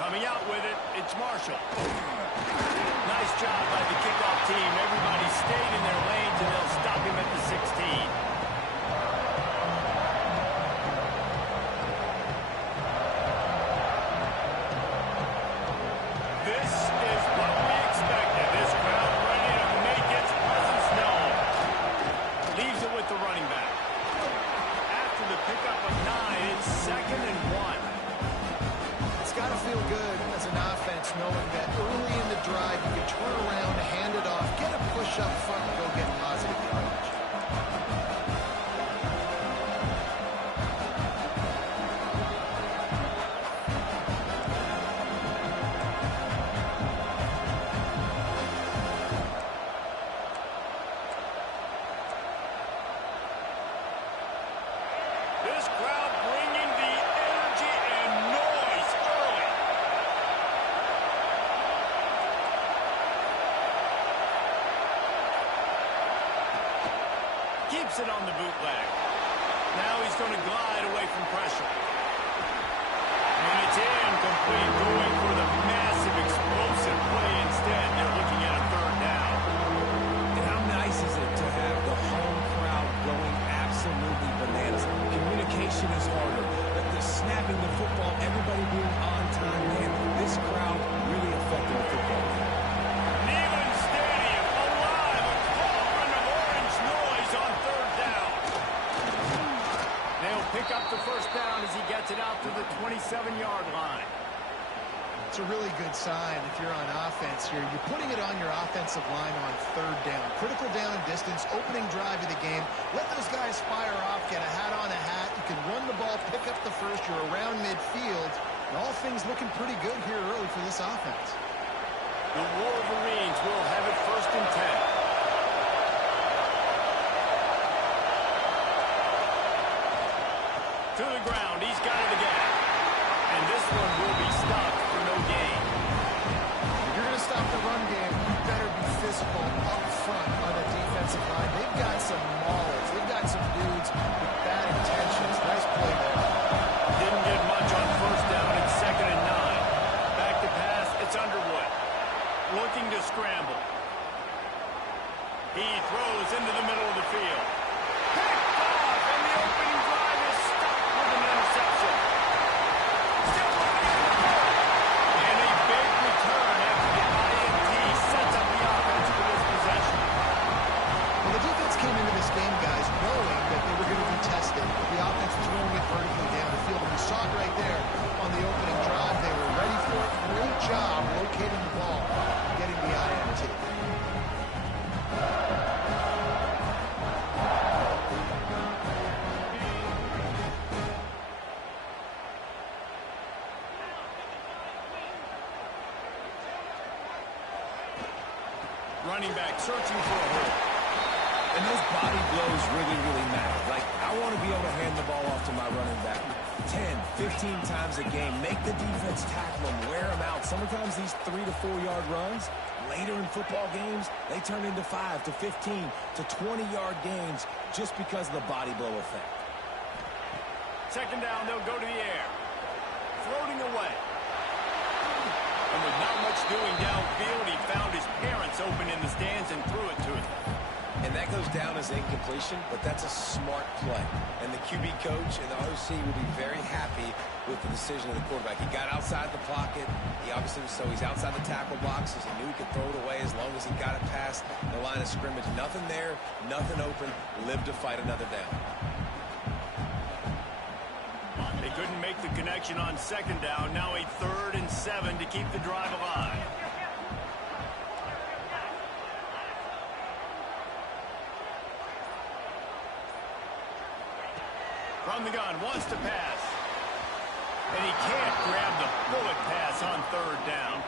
Coming out with it, it's Marshall. Nice job by the kickoff team. Everybody stayed in their lanes, and they'll stop him at the 16. This is what we expected. This crowd ready to make its presence known. Leaves it with the running back. After the pickup of 9, it's 2nd and 1. It's got to feel good as an offense knowing that early in the drive you can turn around, hand it off, get a push up front, and go get positive yardage. This crowd bringing the energy and noise early. Keeps it on the bootleg. Now he's going to glide away from pressure. And it's incomplete, going for the massive explosive play instead. They're looking at a 3rd down. And how nice is it to have the home crowd going absolutely bananas? Communication is harder. The snapping the football, everybody being on time, man. This crowd really affected the football game. Neyland Stadium alive, a cauldron of orange noise on 3rd down. They'll pick up the 1st down as he gets it out to the 27-yard line. It's a really good sign if you're on offense here. You're putting it on your offensive line on 3rd down. Critical down and distance, opening drive of the game. Let those guys fire off, get a hat on a hat. You can run the ball, pick up the 1st. You're around midfield. And all things looking pretty good here early for this offense. The Wolverines will have it 1st and 10. To the ground, he's got it again. And this one will be stopped for no gain. If you're going to stop the run game, you better be physical up front on the defensive line. They've got some maulers. They've got some dudes with bad intentions. Nice play there. Didn't get much on 1st down. It's 2nd and 9. Back to pass, it's Underwood. Looking to scramble. He throws into the middle of the field. Picked off, and the opening drive is stopped with an interception. Still running in the field. And a big return after the INT sets up the offense for this possession. Well, the defense came into this game, guys, knowing that they were going to be tested. The offense was throwing it vertically down the field. And we saw it right there on the opening drive. They were ready for it. Great job locating the ball and getting the INT. Running back searching for a hole. And those body blows really, really matter. Like, I want to be able to hand the ball off to my running back 10, 15 times a game. Make the defense tackle them, wear them out. Sometimes these 3 to 4 yard runs, later in football games, they turn into 5 to 15 to 20-yard gains just because of the body blow effect. 2nd down, they'll go to the air. Floating away. And with not much doing downfield, he found his parents open in the stands and threw it to him. And that goes down as incompletion, but that's a smart play. And the QB coach and the OC will be very happy with the decision of the quarterback. He got outside the pocket. He obviously, so he's outside the tackle boxes. He knew he could throw it away as long as he got it past the line of scrimmage. Nothing there, nothing open. Live to fight another down. They couldn't make the connection on 2nd down. Now a 3rd and 7 to keep the drive alive. From the gun, wants to pass. And he can't grab the bullet pass on 3rd down.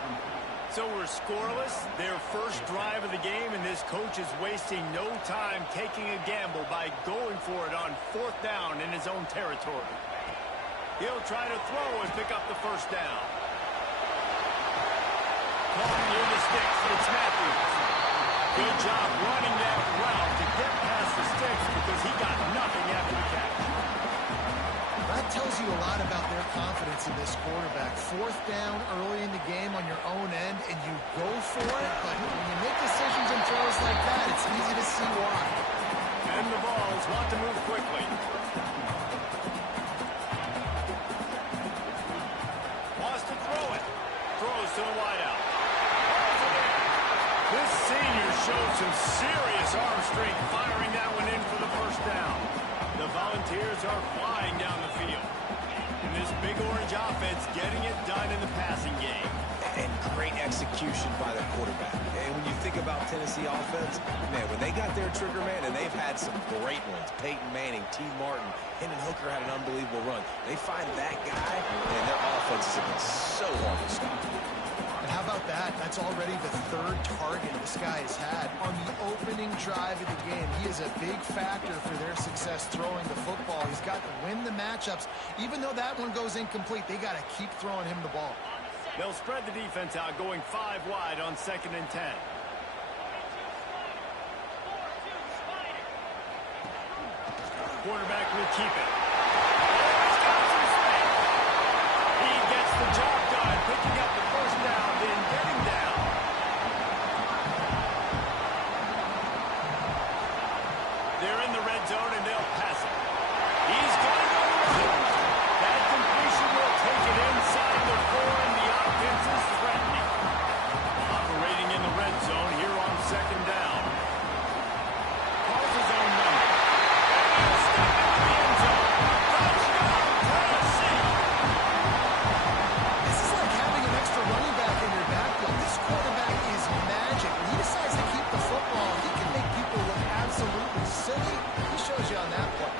So we're scoreless, their first drive of the game, and this coach is wasting no time taking a gamble by going for it on 4th down in his own territory. He'll try to throw and pick up the 1st down. Caught near the sticks, it's Matthews. Good job running that route to get past the sticks because he got nothing after the catch. That tells you a lot about their confidence confidence in this quarterback. Fourth down early in the game on your own end, and you go for it, but when you make decisions and throws like that, it's easy to see why. And the Vols want to move quickly. Wants to throw it. Throws to the wideout. Throws it in. This senior showed some serious arm strength firing that one in for the first down. The Volunteers are flying down the field. And this Big Orange offense getting it done in the passing game. And great execution by the quarterback. And when you think about Tennessee offense, man, when they got their trigger man, and they've had some great ones, Peyton Manning, T. Martin, Hendon Hooker had an unbelievable run. They find that guy, and their offenses have been so hard to stop. And how about that? That's already the third target this guy has had on the opening drive of the game. He is a big factor for their success throwing the football. He's got to win the matchups. Even though that one goes incomplete, they got to keep throwing him the ball. They'll spread the defense out, going 5 wide on 2nd and 10. Quarterback will keep it. He gets the job done, picking up the first down, then getting down. They're in the red zone, and they'll pass it. He's going to run. That completion will take it inside the 4, and the offense is threatening. Operating in the red zone here on 2nd down. Calls his own number. And he'll step into the end zone. Touchdown, Tennessee! This is like having an extra running back in your backfield. This quarterback is magic. When he decides to keep the football, he can make people look absolutely silly. He shows you on that play.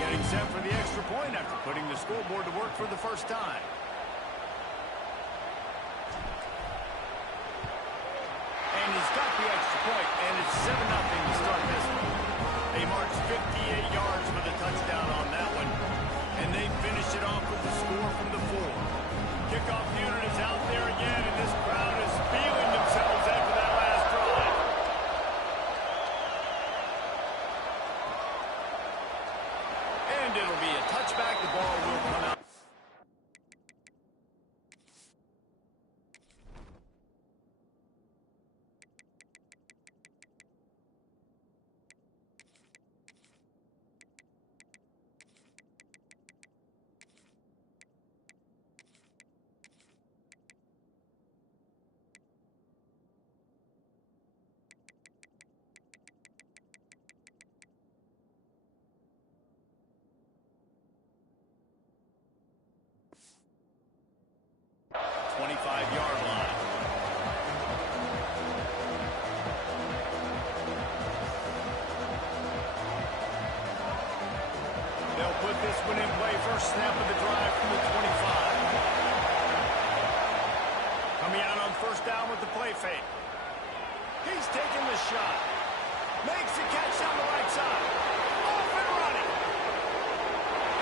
Getting set for the extra point after putting the scoreboard to work for the first time. And he's got the extra point, and it's 7-0 to start this one. They marched 58 yards for the touchdown on that one, and they finish it off with the score from the 4. Kickoff unit is out there again, and this crowd is feeling themselves after that last drive. And it'll be a touchback. The ball will come out. Snap of the drive from the 25. Coming out on first down with the play fake. He's taking the shot. Makes the catch down the right side. Off and running.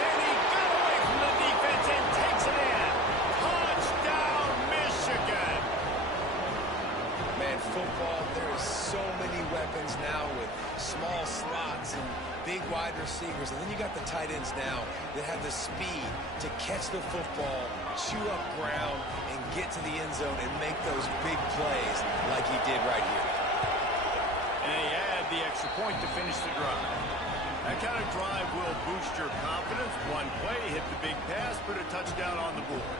And he got away from the defense and takes it in. Touchdown, Michigan. Man, football, there is so many weapons now with small slots and big wide receivers, and then you got the tight ends now that have the speed to catch the football, chew up ground, and get to the end zone and make those big plays like he did right here. And they add the extra point to finish the drive. That kind of drive will boost your confidence. One play, hit the big pass, put a touchdown on the board.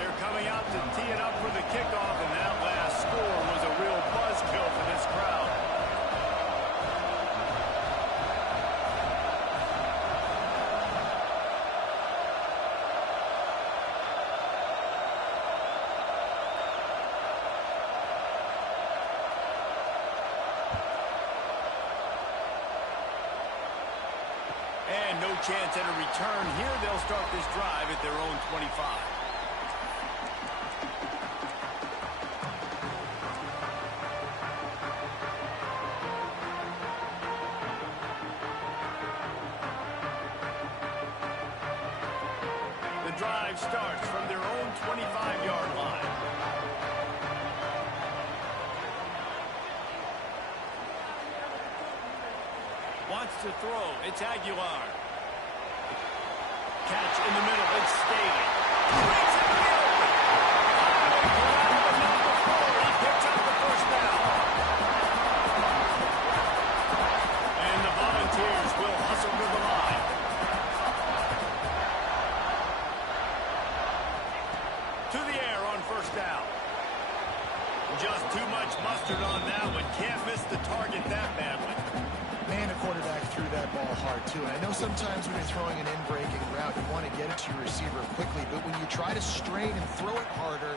They're coming out to tee it up for the kickoff, and that last score was a real buzzkill for this crowd. And no chance at a return here. They'll start this drive at their own 25. The drive starts from their own 25-yard line. to throw. It's Aguilar. Catch in the middle. It's Staley. Brings it to the open. He picks up the first down. And the Volunteers will hustle to the line. To the air on first down. Just too much mustard on that one. Can't miss the target that badly. Man, the quarterback threw that ball hard, too. And I know sometimes when you're throwing an in-breaking route, you want to get it to your receiver quickly. But when you try to strain and throw it harder,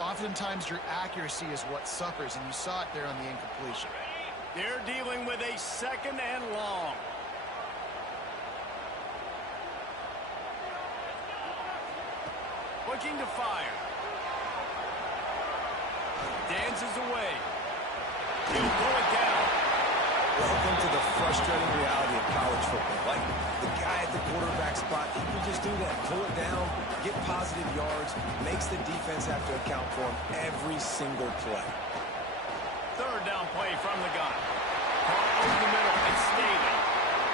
oftentimes your accuracy is what suffers. And you saw it there on the incompletion. They're dealing with a 2nd and long. Looking to fire. Dances away. He'll pull it down. Welcome to the frustrating reality of college football. Like, the guy at the quarterback spot, he can just do that. Pull it down, get positive yards, makes the defense have to account for him every single play. 3rd down play from the gun. Caught over the middle. It's Staley.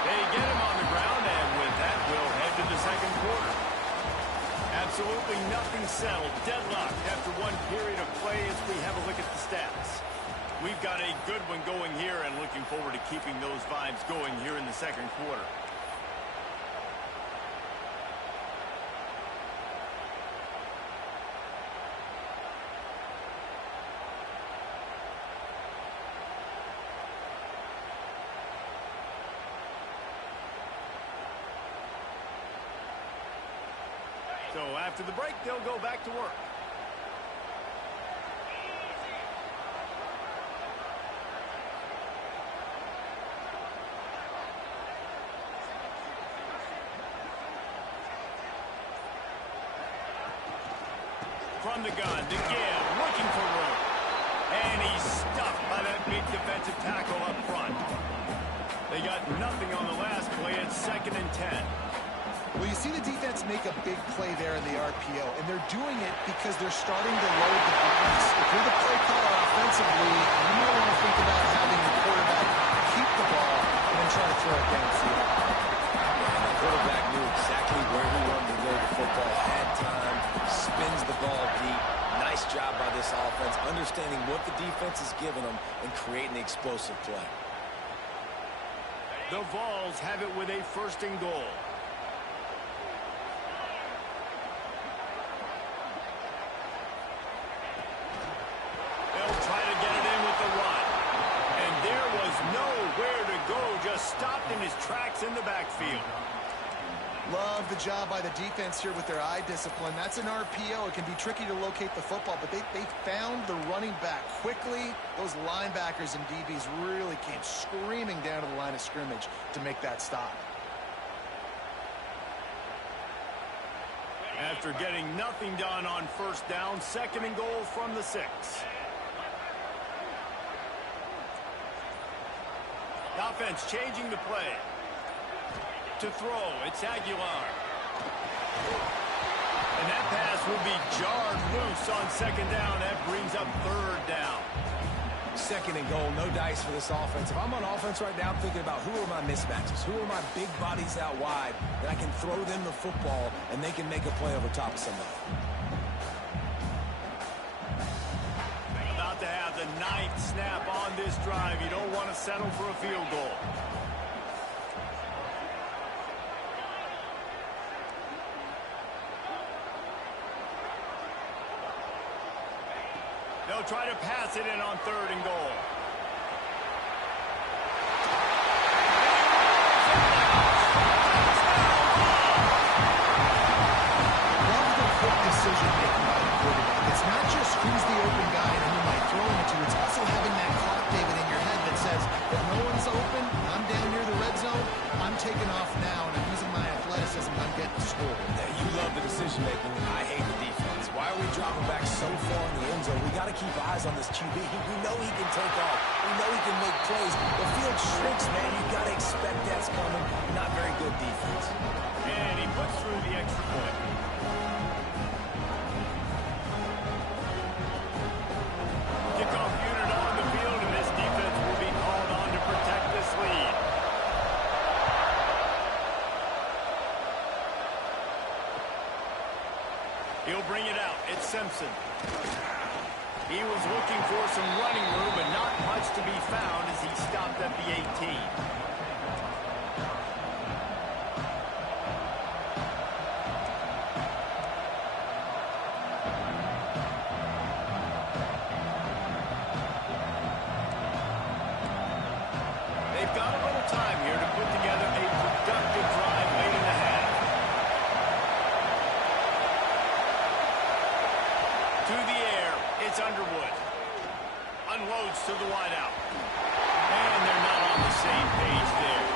They get him on the ground, and with that, we'll head to the 2nd quarter. Absolutely nothing settled. Deadlocked after one period of play as we have a look at the stats. We've got a good one going here and looking forward to keeping those vibes going here in the 2nd quarter. So after the break, they'll go back to work. From the gun, to give, looking for room. And he's stuffed by that big defensive tackle up front. They got nothing on the last play. It's 2nd and 10. Well, you see the defense make a big play there in the RPO, and they're doing it because they're starting to load the box. If you're the play caller offensively, you might want to think about having the quarterback keep the ball and then try to throw it downfield. And the quarterback knew exactly where he wanted to go. The football had time, spins the ball deep. Nice job by this offense, understanding what the defense is giving them and creating the explosive play. The Vols have it with a 1st and goal. They'll try to get it in with the run. And there was nowhere to go, just stopped in his tracks in the backfield. Love the job by the defense here with their eye discipline. That's an RPO. It can be tricky to locate the football, but they found the running back quickly. Those linebackers and DBs really came screaming down to the line of scrimmage to make that stop. After getting nothing done on 1st down, 2nd and goal from the 6. Offense changing the play. To throw, it's Aguilar. And that pass will be jarred loose on 2nd down. That brings up 3rd down. 2nd and goal, no dice for this offense. If I'm on offense right now, I'm thinking about who are my mismatches, who are my big bodies out wide that I can throw them the football and they can make a play over top of somebody. About to have the 9th snap on this drive. You don't want to settle for a field goal. They'll try to pass it in on 3rd and goal. Love the quick decision-making by the quarterback. It's not just who's the open guy and who am I throwing it to. It's also having that clock, David, in your head that says, if no one's open, I'm down near the red zone, I'm taking off now, and I'm using my athleticism, and I'm getting the score. Yeah, you love the decision-making. I hate the defense. Why are we dropping back so far in the end zone? We got to keep eyes on this QB. We know he can take off. We know he can make plays. The field shrinks, man. You got to expect that's coming. Not very good defense. And he puts through the extra point. Kickoff unit on the field, and this defense will be called on to protect this lead. Wilson. He was looking for some running room, but not much to be found as he stopped at the 18. They've got a little time here to put together a productive drive late in the half. To the air, it's Underwood. Unloads to the wideout. And they're not on the same page there.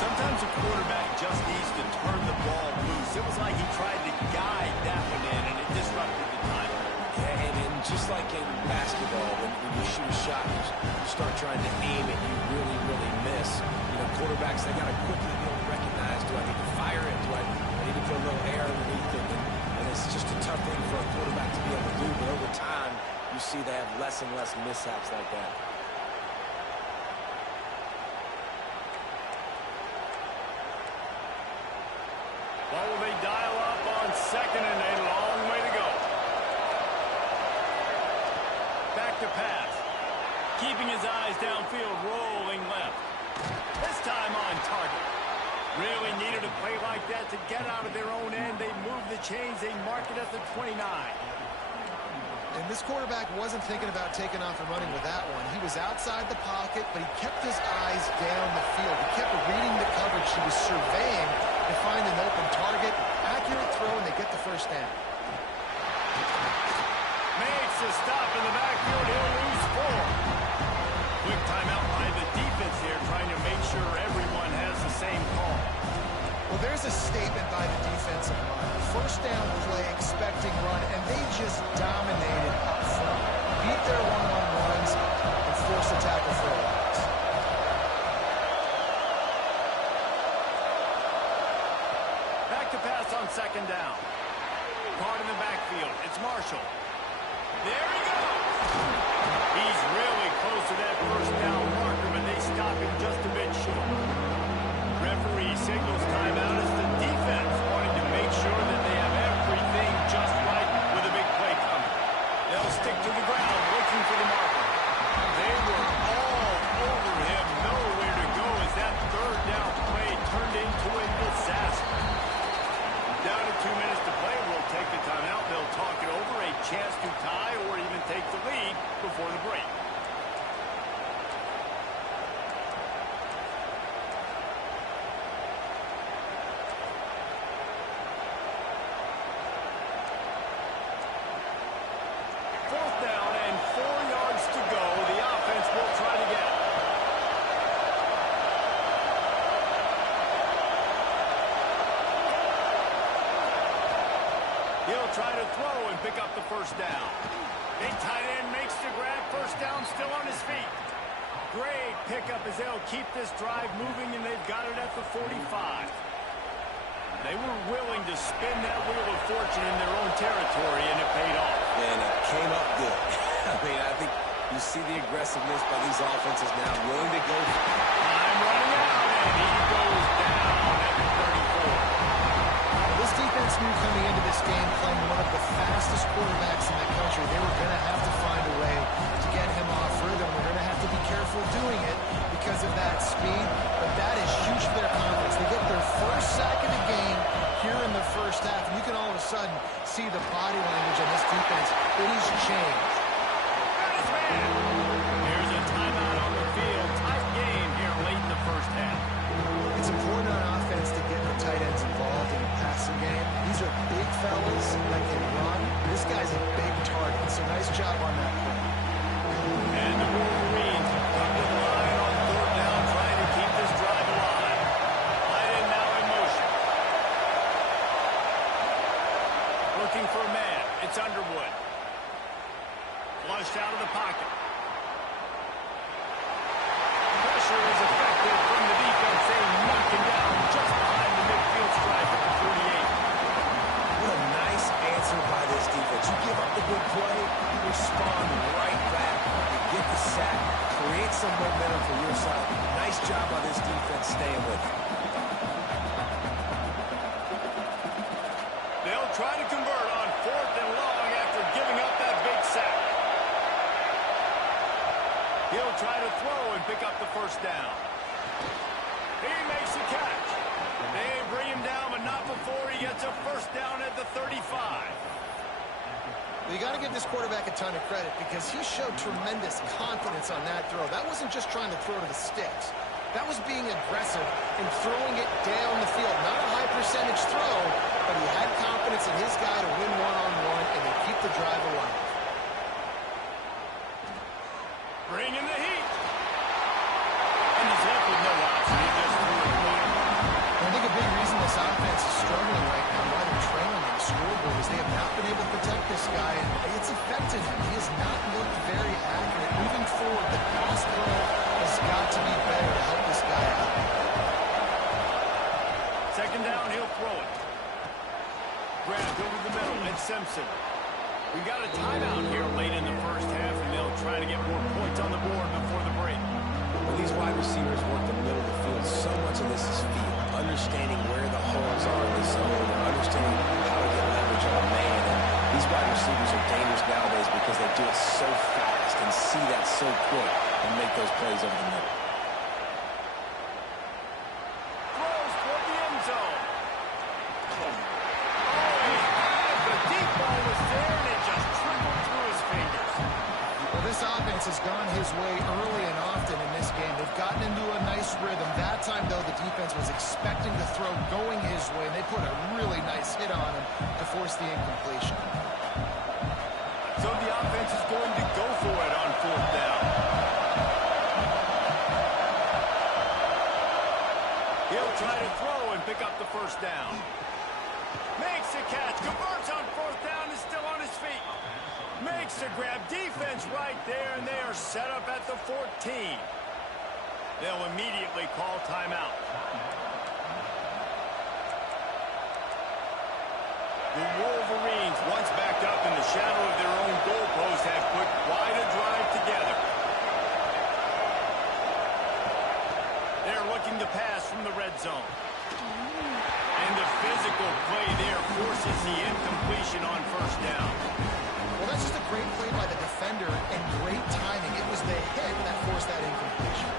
Sometimes a quarterback just needs to turn the ball loose. It was like he tried to guide that one in, and it disrupted the time. Yeah, and just like in basketball, when you shoot a shot, you start trying to aim and you really miss. You know, quarterbacks, they got to quickly be able to recognize, do I need to fire it? Do I need to put a little air underneath it? And it's just a tough thing for a quarterback to be able to do, but over time, you see they have less and less mishaps like that. What will they dial up on second and a long way to go? Back to pass. Keeping his eyes downfield, rolling left. This time on target. Really needed a play like that to get out of their own end. They move the chains. They mark it at the 29. And this quarterback wasn't thinking about taking off and running with that one. He was outside the pocket, but he kept his eyes down the field. He kept reading the coverage. He was surveying to find an open target. Accurate throw, and they get the first down. Makes a stop in the backfield. He'll lose 4. Quick timeout by the defense here, trying to make sure everyone has the same call. Well, there's a statement by the defensive line. First down play, expecting run, and they just dominated up front. Beat their one-on-ones and forced a tackle for a loss. Back to pass on second down. Caught in the backfield. It's Marshall. There he goes. He's really close to that first down marker, but they stop him just a bit short. Referee signals timeout as the defense wanting to make sure that they have everything just right with a big play coming. They'll stick to the ground looking for the marker. They were all over him, nowhere to go as that third down play turned into a disaster. Down to 2 minutes to play. We'll take the timeout. They'll talk it over, a chance to tie or even take the lead before the break. Fourth down and 4 yards to go. The offense will try to get it. He'll try to throw and pick up the first down. Big tight end makes the grab. First down, still on his feet. Great pickup as they'll keep this drive moving, and they've got it at the 45. They were willing to spin that wheel of fortune in their own territory, and it paid off. And it came up good. I mean, I think you see the aggressiveness by these offenses now, willing to go. Time running out, and he goes down at the 34. This defense knew coming into this game, playing one of the fastest quarterbacks in the country, they were going to have to find a way to get him off rhythm. We're going to have to be careful doing it because of that speed, but that is huge for their confidence. They get their first sack of the game here in the first half, and you can all of a sudden see the body language on this defense. It has changed. Here's a timeout on the field. Tight game here late in the first half. It's important on offense to get the tight ends involved in the passing game. These are big fellas that can run. This guy's a big target, so nice job on that play. And the Wolverines up the line on third down, trying to keep this drive alive. Tight end now in motion. Looking for a man. It's Underwood. Flushed out of the pocket. Pressure is effective from the defense. They knock him down just behind the midfield stripe at the 48. What a nice answer by this defense. You give up the good play, you respond right back. You get the sack, create some momentum for your side. Nice job by this defense staying with it. They'll try to convert on 4th and long after He'll try to throw and pick up the first down. He makes the catch. They bring him down, but not before he gets a first down at the 35. Well, you got to give this quarterback a ton of credit because he showed tremendous confidence on that throw. That wasn't just trying to throw to the sticks. That was being aggressive and throwing it down the field. Not a high percentage throw, but he had confidence in his guy to win one-on-one and to keep the drive alive. Bring in the heat. And he's left with no option. He just threw it away. I think a big reason this offense is struggling right now, why they're trailing on the scoreboard, is they have not been able to protect this guy, and it's affected him. He has not looked very accurate. Moving forward, the pass throw has got to be better to help this guy out. Second down, he'll throw it. Grabbed over the middle, and Simpson. We got a timeout here late in the first half, and they'll try to get more points on the board before the break. Well, these wide receivers work the middle of the field. So much of this is feel, understanding where the holes are in the zone, and understanding how to get leverage on a man. And these wide receivers are dangerous nowadays because they do it so fast and see that so quick and make those plays over the middle. Throws toward the end zone. Oh, he had it. The deep ball was there, and it just trickled through his fingers. Well, this offense has gone his way early and often in this game. They've gotten into a nice rhythm. That time, though, the defense was expecting the throw going his way, and they put a really nice hit on him to force the incompletion. So the offense is going to go for it on fourth down. He'll try to throw and pick up the first down. Makes the catch, converts on fourth down, is still on his feet. Makes the grab, defense right there, and they are set up at the 14. They'll immediately call timeout. The Wolverines, once backed up in the shadow of their own goalpost, have put quite a drive together. They're looking to pass from the red zone. And the physical play there forces the incompletion on first down. Well, that's just a great play by the defender and great timing. It was the hit that forced that incompletion.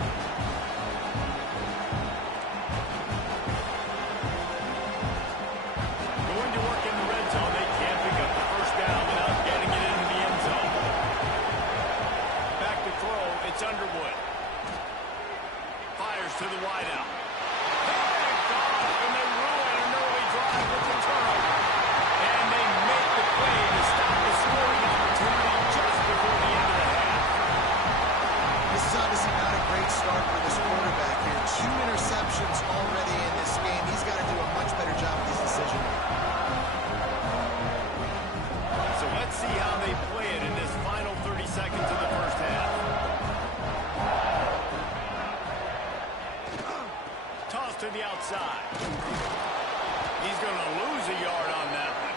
Going to work in the red zone. They can't pick up the first down without getting it into the end zone. Back to throw. It's Underwood. Fires to the wideout. And they ruin an early drive with the turnover. And they make the play to stop the scoring opportunity just before the end of the half. This is obviously not a great start for this quarterback here. 2 interceptions already in this game. He's got to do a much better job with his decision. So let's see how they play it in this final 30 seconds of the first half. Toss to the outside. He's going to lose a yard on that one.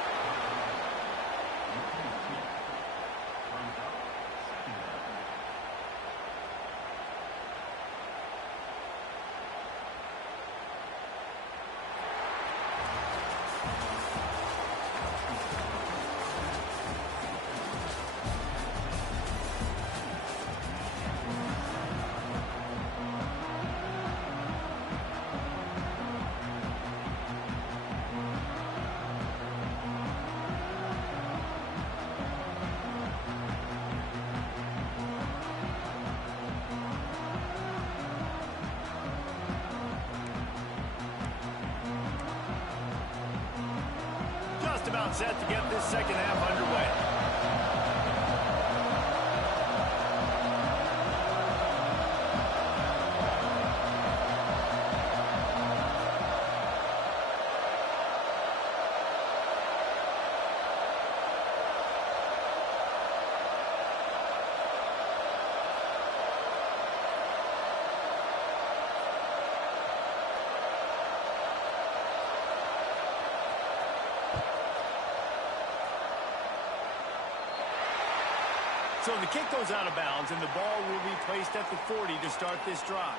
Just about set to get this second half underway. So the kick goes out of bounds, and the ball will be placed at the 40 to start this drive.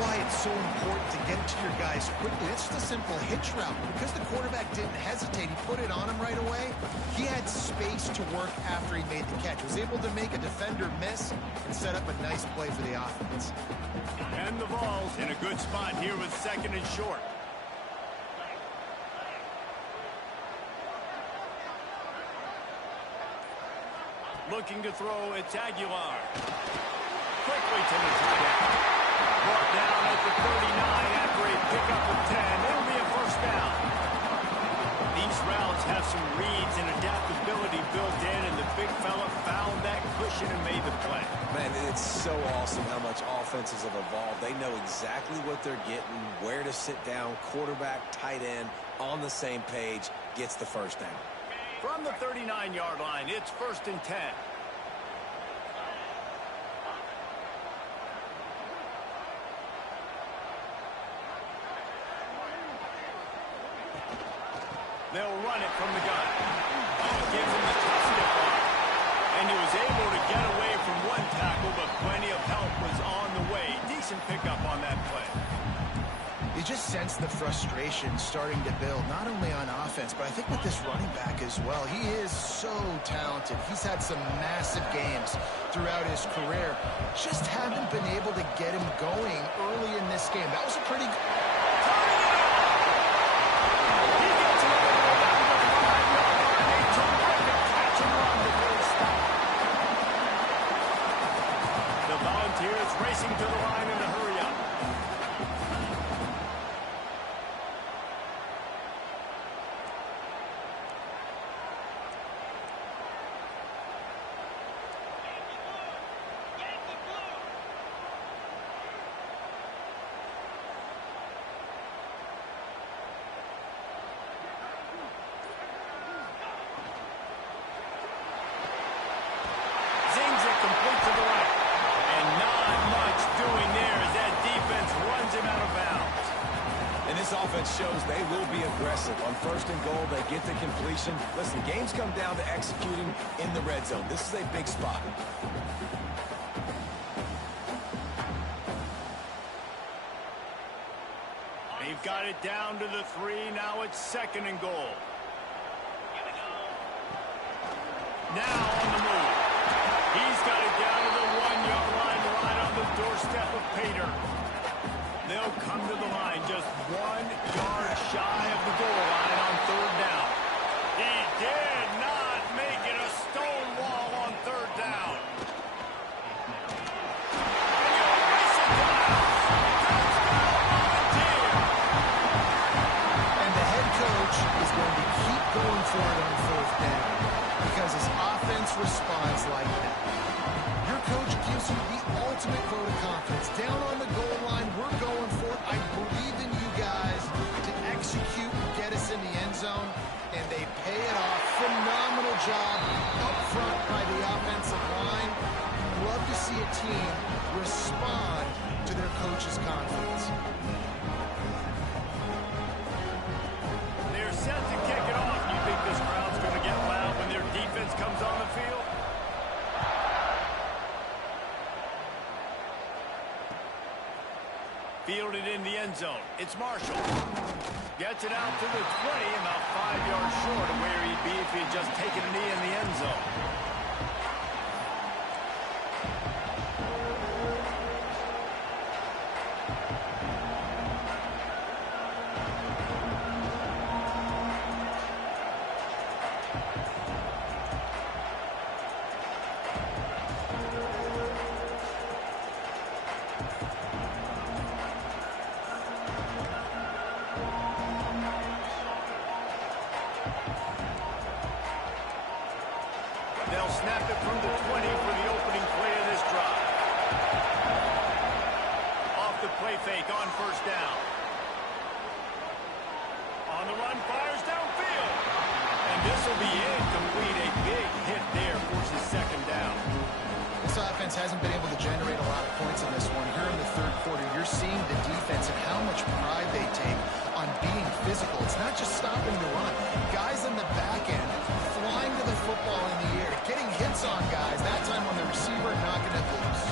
why it's so important to get it to your guys quickly. It's just a simple hitch route. Because the quarterback didn't hesitate, he put it on him right away. He had space to work after he made the catch. Was able to make a defender miss and set up a nice play for the offense. And the ball's in a good spot here with 2nd and short. Looking to throw, it's Aguilar. Quickly to the touchdown. Brought down at the 39 after a pickup of 10. It'll be a first down. These routes have some reads and adaptability built in, and the big fella found that cushion and made the play. Man, it's so awesome how much offenses have evolved. They know exactly what they're getting, where to sit down, quarterback, tight end, on the same page, gets the first down. From the 39-yard line, it's 1st and 10. They'll run it from the gun. Gives him the tough stiff arm. And he was able to get away from one tackle, but plenty of help was on the way. Decent pickup on that play. You just sense the frustration starting to build, not only on offense, but I think with this running back as well. He is so talented. He's had some massive games throughout his career. Just haven't been able to get him going early in this game. That was a pretty... Racing to the line in a hurry up. Zings it complete to the right. And not much doing there as that defense runs him out of bounds. And this offense shows they will be aggressive. On 1st and goal, they get the completion. Listen, games come down to executing in the red zone. This is a big spot. They've got it down to the 3. Now it's 2nd and goal. Now on the move. He's got it down to the 1-yard line, right on the doorstep of Pater. They'll come to the line just 1 yard shy of the goal line on 3rd down. He did not make it a stone wall on 3rd down. And he'll race it to the house. Touchdown, Volunteer. And the head coach is going to keep going for it on 4th down because his offense responds like that. Your coach gives you the ultimate vote of confidence. Down on the goal line, we're going for it. I believe in you guys to execute and get us in the end zone, and they pay it off. Phenomenal job up front by the offensive line. Love to see a team respond to their coach's confidence. They're set to kick it off. You think this crowd's going to get loud when their defense comes on the field? Fielded in the end zone. It's Marshall. Gets it out to the 20, about 5 yards short of where he'd be if he had just taken a knee in the end zone. They'll snap it from the 20 for the opening play of this drive. Off the play fake on 1st down. On the run, fires downfield. And this will be incomplete. A big hit there forces 2nd down. This offense hasn't been able to generate a lot of points in this one. Here in the 3rd quarter, you're seeing the defense and how much pride they take on being physical. It's not just stopping the run. Guys in the back end flying to the football in the air, getting hits on guys, that time on the receiver, knocking it loose.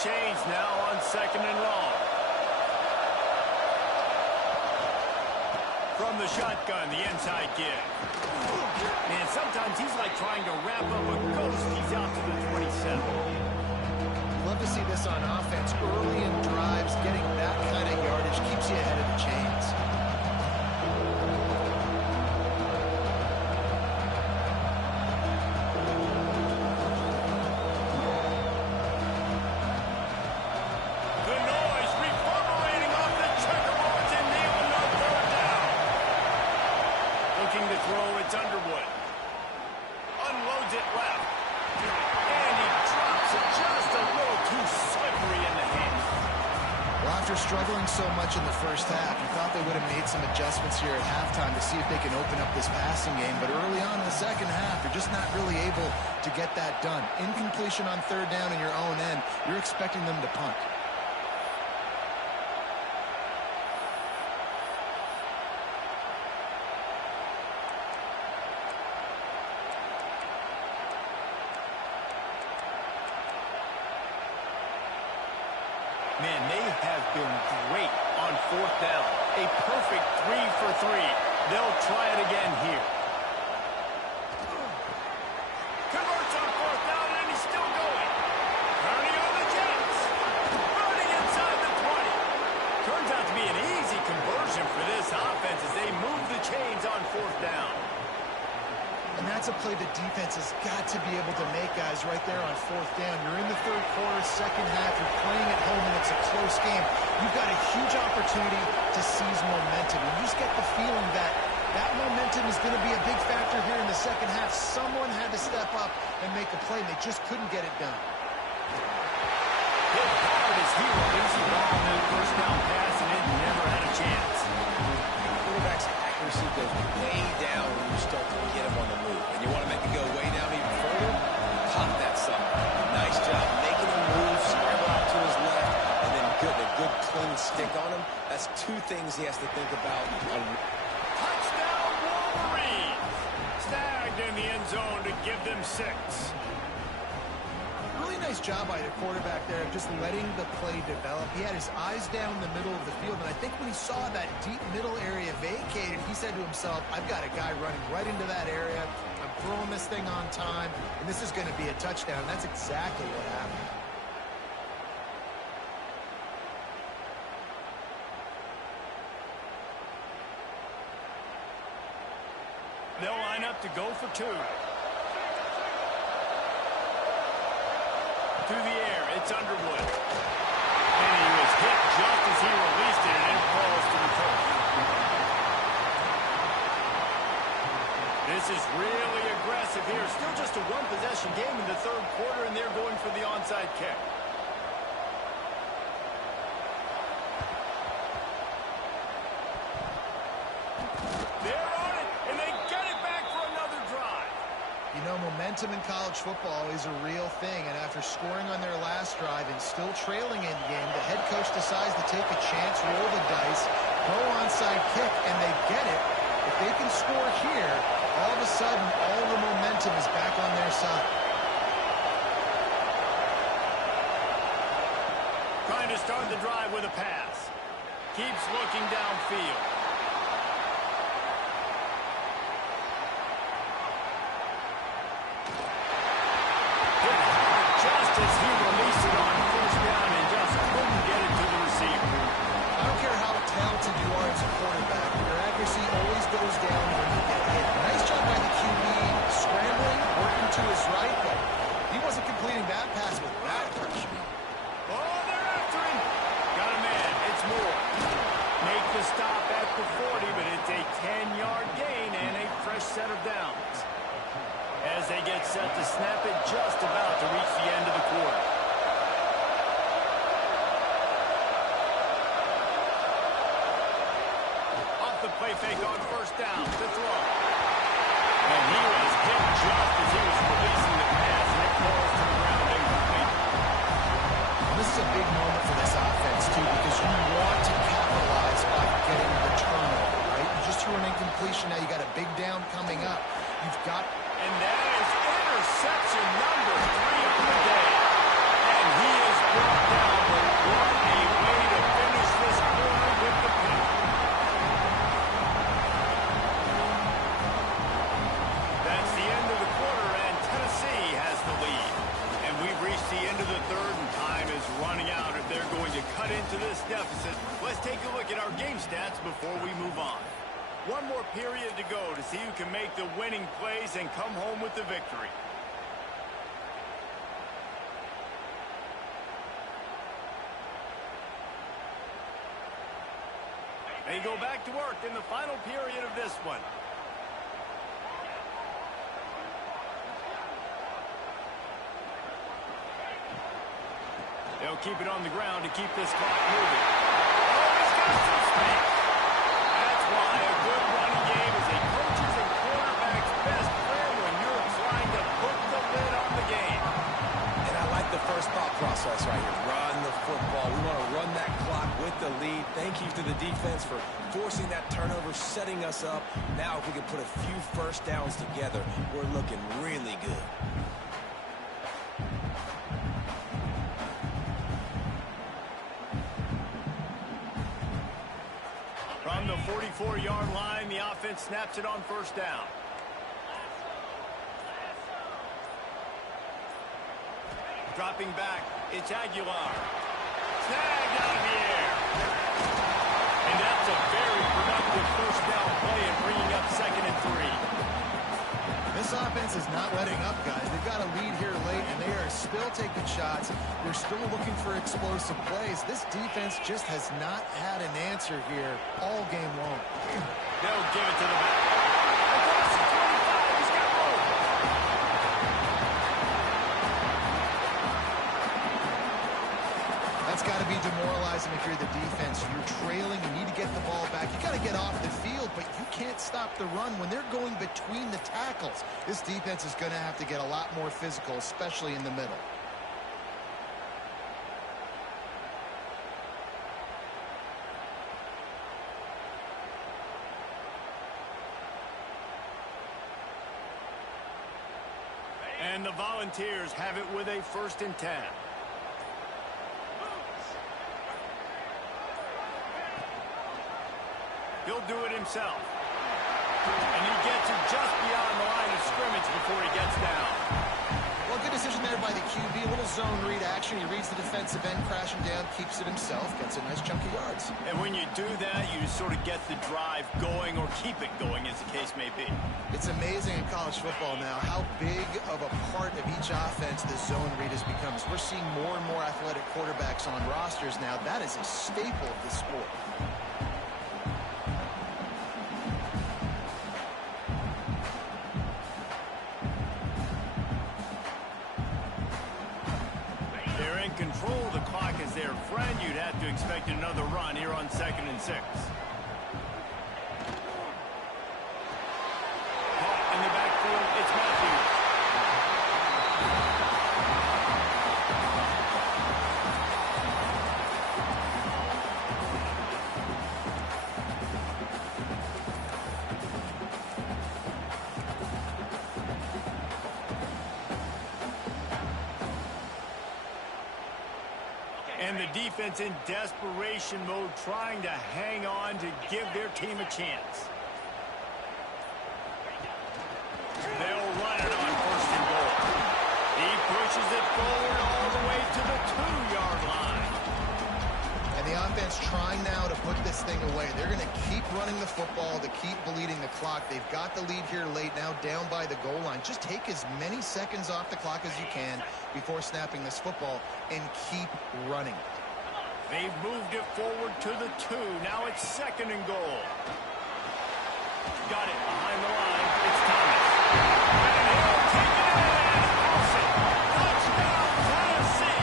change now on 2nd and long. From the shotgun, the inside give. Man, sometimes he's like trying to wrap up a ghost. He's out to the 27. Love to see this on offense. Early in drives, getting that kind of yardage keeps you ahead of the chains. The noise reverberating off the checkerboards and nailing on 3rd down. Looking to throw, it's Underwood. Unloads it left. And he drops it just a little too slippery in the hands. Well, after struggling so much in the first half, you thought they would have made some adjustments here at halftime to see if they can open up this passing game. But early on in the second half, you're just not really able to get that done. Incompletion on 3rd down in your own end, you're expecting them to punt. Man, they have been great on 4th down. A perfect 3 for 3. They'll try it again here. Converts on 4th down, and he's still going. Turning on the Jets. Running inside the 20. Turns out to be an easy conversion for this offense as they move the chains on 4th down. And that's a play the defense has got to be able to make, guys, right there on 4th down. You're in the 3rd quarter, second half. You're playing at home, and it's a close game. You've got a huge opportunity to seize momentum. And you just get the feeling that that momentum is going to be a big factor here in the second half. Someone had to step up and make a play, and they just couldn't get it done. Hit hard as he released the ball on that 1st down pass, and it never had a chance. Quarterback's accuracy goes way down when you start to get him on the move. And you want to make it go way down even further? Pop that sucker. Nice job making him move, scramble out to his left, and then a good clean stick on him. That's 2 things he has to think about. Touchdown, Wolverines! Snagged in the end zone to give them 6. Really nice job by the quarterback there of just letting the play develop. He had his eyes down the middle of the field, and I think when he saw that deep middle area vacated, he said to himself, I've got a guy running right into that area. I'm throwing this thing on time, and this is going to be a touchdown. That's exactly what happened. They'll line up to go for 2. To the air, it's Underwood. And he was hit just as he released it, and it falls to the turf. This is really aggressive here. Still just a 1-possession game in the 3rd quarter, and they're going for the onside kick. They're on it, and they get it back for another drive. You know, momentum in college football is a real thing, and after scoring on their last drive and still trailing in the game, the head coach decides to take a chance, roll the dice, go onside kick, and they get it. If they can score here, all of a sudden, all the momentum is back on their side. Trying to start the drive with a pass. Keeps looking downfield. Just as he released it on 1st down and just couldn't get it to the receiver. I don't care how talented you are as a quarterback, your accuracy always goes down when you get hit. Nice job by the QB, scrambling, working to his right, but he wasn't completing that pass with that pressure. Oh, they're after him. Got a man. It's Moore. Make the stop at the 40, but it's a 10-yard gain and a fresh set of downs. As they get set to snap it, just about to reach the end of the quarter. Off the play fake on 1st down to throw. And he was hit just as he was releasing the pass, and it falls to the ground incomplete. This is a big moment for this offense, too, because you want to capitalize on getting the turnover, right? You just threw an incompletion. Now you got a big down coming up. You've got... And that is interception number 3 on the day. And he is brought down to this deficit, let's take a look at our game stats before we move on. One more period to go to see who can make the winning plays and come home with the victory. They go back to work in the final period of this one. They'll keep it on the ground to keep this clock moving. Oh, he's got some space. That's why a good running game is a coach's and quarterback's best friend when you're trying to put the lid on the game. And I like the first thought process right here. Run the football. We want to run that clock with the lead. Thank you to the defense for forcing that turnover, setting us up. Now if we can put a few first downs together, we're looking really good. From the 44-yard line, the offense snaps it on first down. Dropping back, it's Aguilar. Snagged out of the air. And that's a very productive first down play and bringing up 2nd and 3. This offense is not letting up, guys. They've got a lead here late, and they are still taking shots. They're still looking for explosive plays. This defense just has not had an answer here all game long. They'll give it to the back. Across the 25, he's got room. That's got to be demoralizing if you're the defense. You're trailing, you need to get the ball back. You got to get off the field, but you can't stop the run when they're going between the tackles. This defense is going to have to get a lot more physical, especially in the middle. And the Volunteers have it with a 1st and 10. He'll do it himself. And he gets it just beyond the line of scrimmage before he gets down. Well, good decision there by the QB. A little zone read action. He reads the defensive end crashing down, keeps it himself, gets a nice chunk of yards. And when you do that, you sort of get the drive going or keep it going, as the case may be. It's amazing in college football now how big of a part of each offense the zone read has become. As we're seeing more and more athletic quarterbacks on rosters now. That is a staple of the sport. Control the clock as their friend. You'd have to expect another run here on 2nd and 6. Caught in the backfield, it's Matthews. And the defense in desperation mode, trying to hang on to give their team a chance. They'll run it on 1st and goal. He pushes it forward all the way to the 2-yard line. And the offense trying now to put this thing away. They're going to keep running the football to keep bleeding the clock. They've got the lead here late, now down by the goal line. Just take as many seconds off the clock as you can before snapping this football and keep running. They've moved it forward to the 2. Now it's 2nd and goal. Got it behind the line. It's Thomas. And he'll take it in and house it. Touchdown, Tennessee.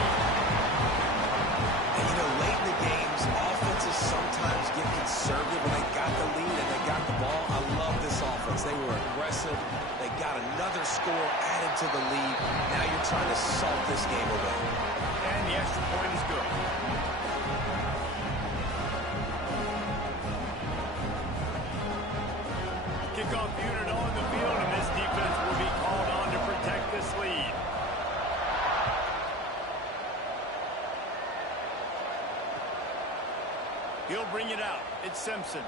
And you know, late in the games, offenses sometimes get conservative when they got the lead and they got the ball. I love this offense. They were aggressive. They got another score added to the lead. Now you're trying to salt this game away. And the extra point is good. Kickoff unit on the field, and this defense will be called on to protect this lead. He'll bring it out. It's Simpson.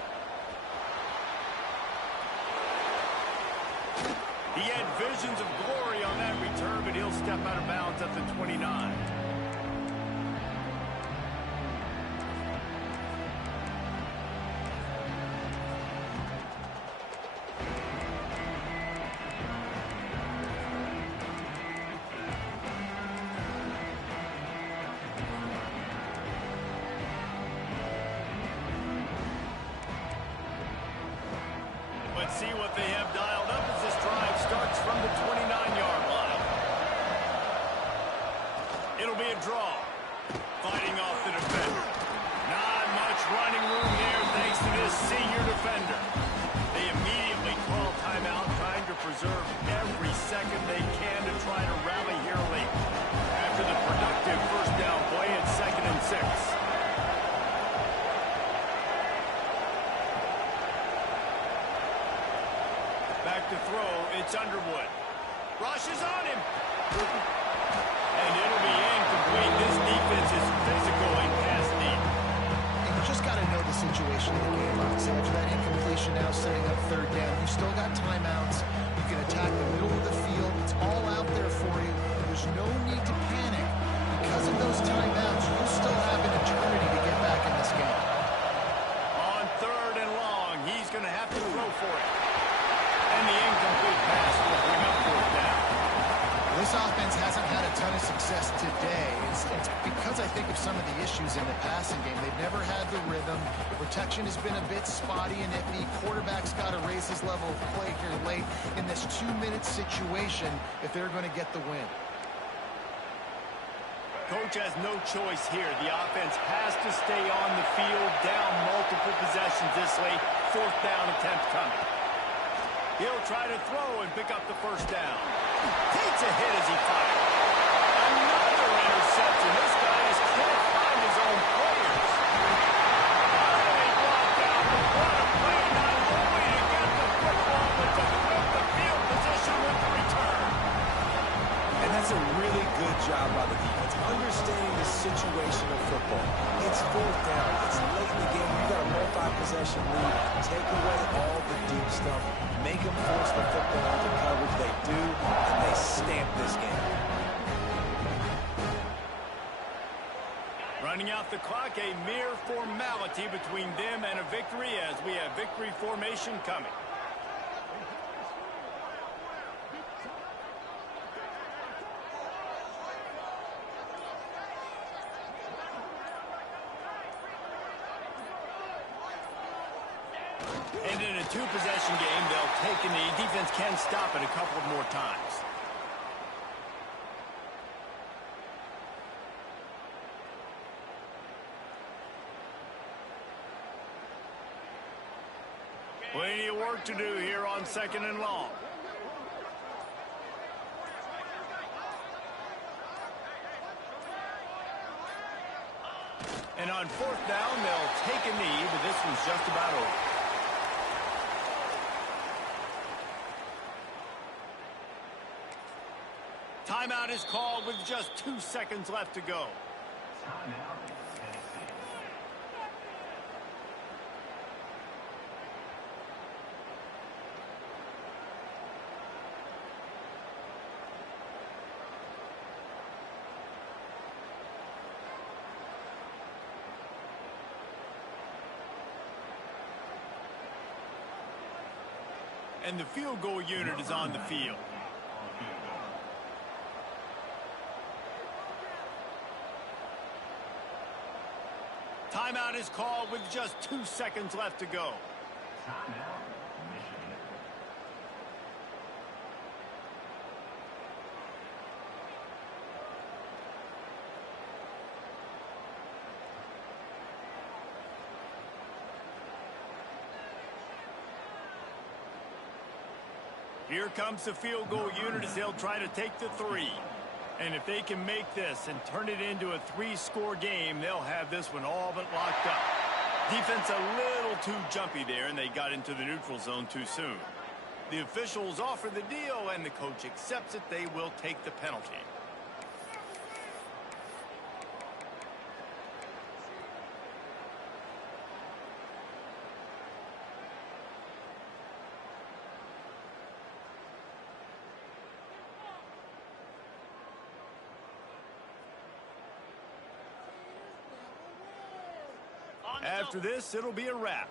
He had visions of glory on that return, but he'll step out of bounds at the 29. see what they have dialed up as this drive starts from the 29-yard line. It'll be a draw. Fighting off the defender. Not much running room there thanks to this senior defender. They immediately call timeout, trying to preserve every second they can to try to rally here late. After the productive first down play, it's 2nd and 6. Back to throw, it's Underwood. Rush is on him. And it'll be incomplete. This defense is physical and pass deep. And you just got to know the situation of the game, obviously. After that incompletion now setting up 3rd down, you still got timeouts. You can attack the middle of the field. It's all out there for you. There's no need to panic. Because of those timeouts, you'll still have an eternity to get back in this game. On 3rd and long, he's going to have to throw for it. And the incomplete pass will bring up 4th down. This offense hasn't had a ton of success today. It's because I think of some of the issues in the passing game. They've never had the rhythm. Protection has been a bit spotty and iffy. Quarterback's got to raise his level of play here late in this 2-minute situation if they're going to get the win. Coach has no choice here. The offense has to stay on the field, down multiple possessions this late. 4th down attempt coming. He'll try to throw and pick up the first down. Takes a hit as he fires. Another interception. This guy just can't find his own players. Finally brought down. What a play, not only to get the football, but to flip the field position with the return. And that's a really good job by the defense, understanding the situation of football. It's 4th down. It's late in the game. You got a multi-possession lead. Take away all the deep stuff. Make them force the football into coverage. They do, and they stamp this game. Running out the clock, a mere formality between them and a victory as we have victory formation coming. And in a 2-possession game, they'll take a knee. Defense can stop it a couple more times. Plenty of work to do here on 2nd and long. And on 4th down, they'll take a knee, but this one's just about over. Timeout is called with just 2 seconds left to go. And the field goal unit is on the field. Timeout is called with just 2 seconds left to go. Here comes the field goal unit as they'll try to take the 3. And if they can make this and turn it into a 3-score game, they'll have this one all but locked up. Defense a little too jumpy there, and they got into the neutral zone too soon. The officials offer the deal, and the coach accepts it. They will take the penalty. After this, it'll be a wrap.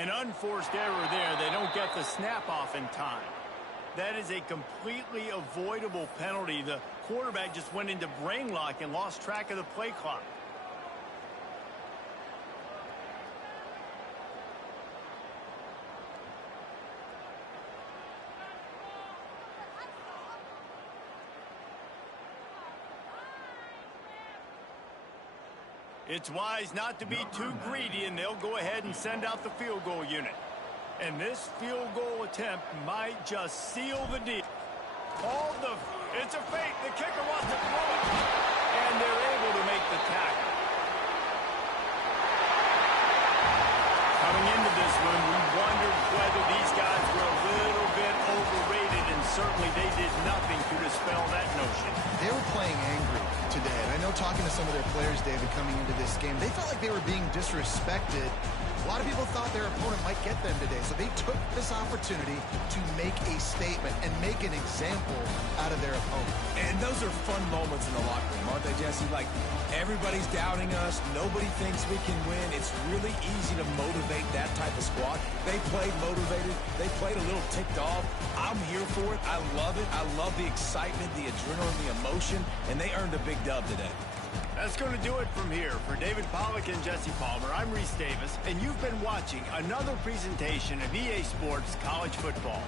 An unforced error there. They don't get the snap off in time. That is a completely avoidable penalty. The quarterback just went into brain lock and lost track of the play clock. It's wise not to be too greedy, and they'll go ahead and send out the field goal unit. And this field goal attempt might just seal the deal. It's a fake. The kicker wants to throw it. And they're able to make the tackle. Coming into this one, we wondered whether these guys were a little bit overrated, and certainly they did nothing to dispel that notion. They were playing angry today. And I know talking to some of their players, David, coming into this game, they felt like they were being disrespected. A lot of people thought their opponent might get them today, so they took this opportunity to make a statement and make an example out of their opponent. And those are fun moments in the locker room, aren't they, Jesse? Like, everybody's doubting us. Nobody thinks we can win. It's really easy to motivate that type of squad. They played motivated. They played a little ticked off. I'm here for it. I love it. I love the excitement, the adrenaline, the emotion, and they earned a big dub today. That's going to do it from here. For David Pollack and Jesse Palmer, I'm Reese Davis, and you've been watching another presentation of EA Sports College Football.